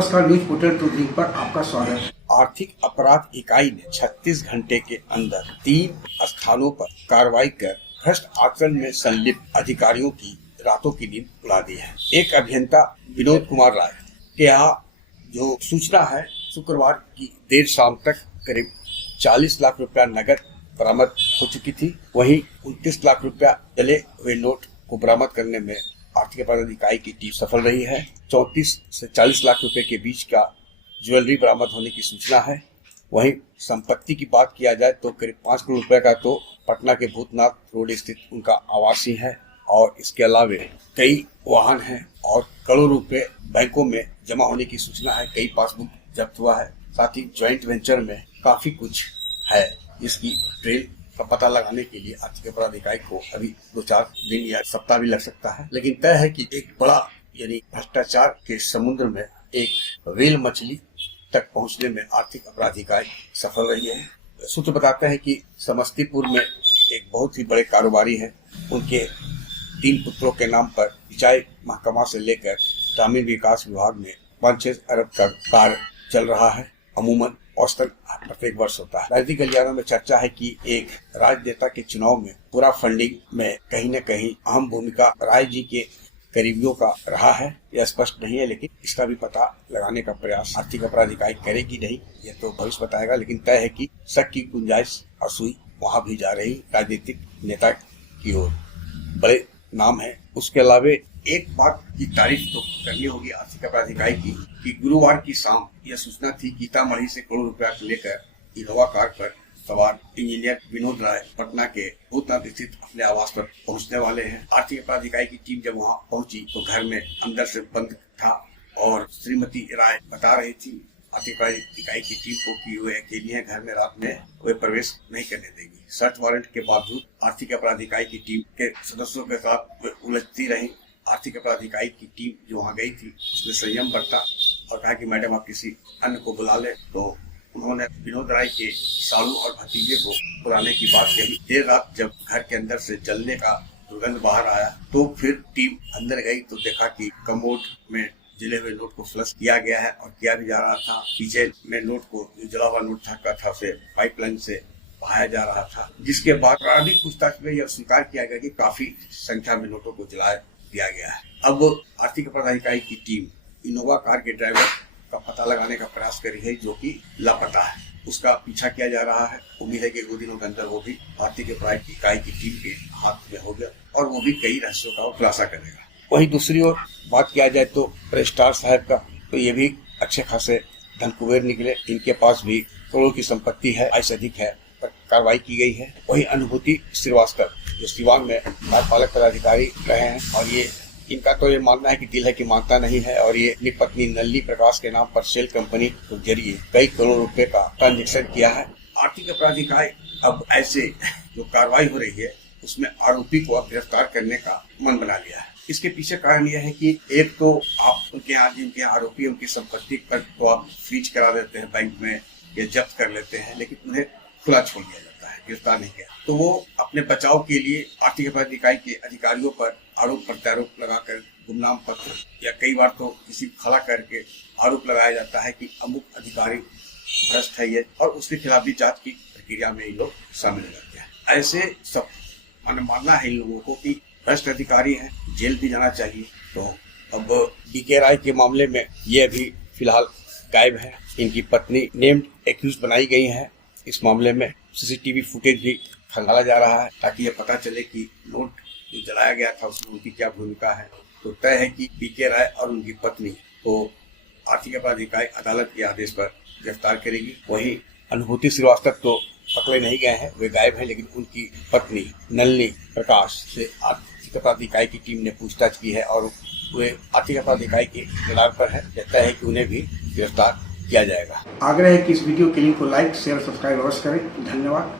नमस्कार, news portal to drink पर आपका स्वागत है। आर्थिक अपराध इकाई ने 36 घंटे के अंदर 3 स्थानों पर कार्रवाई कर भ्रष्ट आचरण में संलिप्त अधिकारियों की रातों की नींद उड़ा दी है। एक अभियंता विनोद कुमार राय के यहाँ जो सूचना है, शुक्रवार की देर शाम तक करीब 40 लाख रुपया नकद बरामद हो चुकी थी। वहीं 29 लाख रुपया जले हुए नोट को बरामद करने में आर्थिक अपराध इकाई की टीम सफल रही है। 34 से 40 लाख रुपए के बीच का ज्वेलरी बरामद होने की सूचना है। वहीं संपत्ति की बात किया जाए तो करीब 5 करोड़ रुपए का तो पटना के भूतनाथ रोड स्थित उनका आवास ही है और इसके अलावे कई वाहन हैं और करोड़ों रुपए बैंकों में जमा होने की सूचना है। कई पासबुक जब्त हुआ है। साथ ही ज्वाइंट वेंचर में काफी कुछ है, जिसकी ट्रेल का पता लगाने के लिए आर्थिक अपराध इकाई को अभी 2-4 दिन या सप्ताह भी लग सकता है। लेकिन तय है कि एक बड़ा यानी भ्रष्टाचार के समुद्र में एक व्हेल मछली तक पहुंचने में आर्थिक अपराध इकाई सफल रही है। सूत्र बताते हैं कि समस्तीपुर में एक बहुत ही बड़े कारोबारी है। उनके 3 पुत्रों के नाम पर सिंचाई महकमा से लेकर ग्रामीण विकास विभाग में 5-6 अरब का कार्य चल रहा है। अमूमन औसतन प्रत्येक वर्ष होता है। राजनीतिक गलियारों में चर्चा है कि एक राजनेता के चुनाव में पूरा फंडिंग में कहीं न कहीं अहम भूमिका राय जी के करीबियों का रहा है। यह स्पष्ट नहीं है, लेकिन इसका भी पता लगाने का प्रयास आर्थिक अपराध इकाई करेगी नहीं, यह तो भविष्य बताएगा। लेकिन तय है कि शक की गुंजाइश और सुई वहां भी जा रही राजनीतिक नेता की ओर। बड़े नाम है। उसके अलावे एक बात की तारीफ तो करनी होगी आर्थिक अपराध इकाई की कि गुरुवार की शाम यह सूचना थी कि सीतामढ़ी से करोड़ रुपया लेकर इनोवा कार पर सवार इंजीनियर विनोद राय पटना के भूतनाथ स्थित अपने आवास पर पहुंचने वाले हैं। आर्थिक अपराध इकाई की टीम जब वहां पहुंची तो घर में अंदर से बंद था और श्रीमती राय बता रही थी आर्थिक अपराध इकाई की टीम को कि वे अकेली है, घर में रात में वे प्रवेश नहीं करने देगी। सर्च वारंट के बावजूद आर्थिक अपराध इकाई की टीम के सदस्यों के साथ वे उलझती रही। आर्थिक अपराध इकाई की टीम जो वहाँ गई थी उसने संयम बरता और कहा कि मैडम आप किसी अन्य को बुला ले। तो उन्होंने विनोद राय के सालू और भतीजे को बुलाने की बात कही। देर रात जब घर के अंदर से जलने का दुर्गंध बाहर आया तो फिर टीम अंदर गई तो देखा कि कमोड में जले हुए नोट को फ्लश किया गया है और किया भी जा रहा था। पीछे में नोट को जो जला हुआ नोट था उसे पाइपलाइन से बहाया जा रहा था, जिसके बाद प्रारंभिक पूछताछ में यह स्वीकार किया गया कि काफी संख्या में नोटों को जला दिया गया है। अब आर्थिक अपराध इकाई की टीम इनोवा कार के ड्राइवर का पता लगाने का प्रयास कर रही है, जो कि लापता है। उसका पीछा किया जा रहा है। उम्मीद है कि 2 दिनों के अंदर वो भी आर्थिक अपराध इकाई की टीम के हाथ में हो गया और वो भी कई रहस्यों का खुलासा करेगा। वहीं दूसरी ओर बात किया जाए तो रजिस्ट्रार साहब का, तो ये भी अच्छे खासे धन कुबेर निकले। इनके पास भी करोड़ों की संपत्ति है, आय से अधिक है, पर कार्रवाई की गई है। वही अनुभूति श्रीवास्तव जो सिवान में कार्यपालक पदाधिकारी रहे हैं और ये इनका तो ये मानना है कि दिल है कि मानता नहीं है और ये अपनी पत्नी नलिनी प्रकाश के नाम पर सेल कंपनी के जरिए कई करोड़ रुपए का ट्रांजेक्शन किया है। आर्थिक अपराध इकाई अब ऐसे जो कार्रवाई हो रही है उसमें आरोपी को गिरफ्तार करने का मन बना लिया है। इसके पीछे कारण यह है कि एक तो आप उनके यहाँ जिनके आरोपी उनकी संपत्ति पर तो आप फ्रीज करा देते हैं बैंक में या जब्त कर लेते हैं, लेकिन उन्हें खुला छोड़ दिया जाता है, गिरफ्तार नहीं किया। तो वो अपने बचाव के लिए आर्थिक अपराध इकाई के अधिकारियों पर आरोप प्रत्यारोप लगाकर गुमनाम पत्र या कई बार तो किसी खड़ा करके आरोप लगाया जाता है कि अमुक अधिकारी भ्रष्ट है ये, और उसके खिलाफ भी जांच की प्रक्रिया में ये लोग शामिल हो जाते हैं। ऐसे सब मानना है इन लोगों को कि भ्रष्ट अधिकारी है, जेल भी जाना चाहिए। तो अब बीके राय के मामले में ये अभी फिलहाल गायब है। इनकी पत्नी नेम्ड एक्यूज बनाई गई है। इस मामले में सीसीटीवी फुटेज भी खंगाला जा रहा है ताकि ये पता चले कि नोट जो जलाया गया था उसमें उनकी क्या भूमिका है। तो तय है कि बीके राय और उनकी पत्नी को आर्थिक अपराध इकाई अदालत के आदेश पर गिरफ्तार करेगी। वही अनुभूति श्रीवास्तव तो पकड़े नहीं गए हैं, वे गायब हैं, लेकिन उनकी पत्नी नलिनी प्रकाश से आर्थिक अपराध इकाई की टीम ने पूछताछ की है और वे आर्थिक अपराध इकाई के रडार पर है। कहता है कि उन्हें भी गिरफ्तार किया जाएगा। आग्रह है कि इस वीडियो के लिंक को लाइक, शेयर, सब्सक्राइब अवश्य करें। धन्यवाद।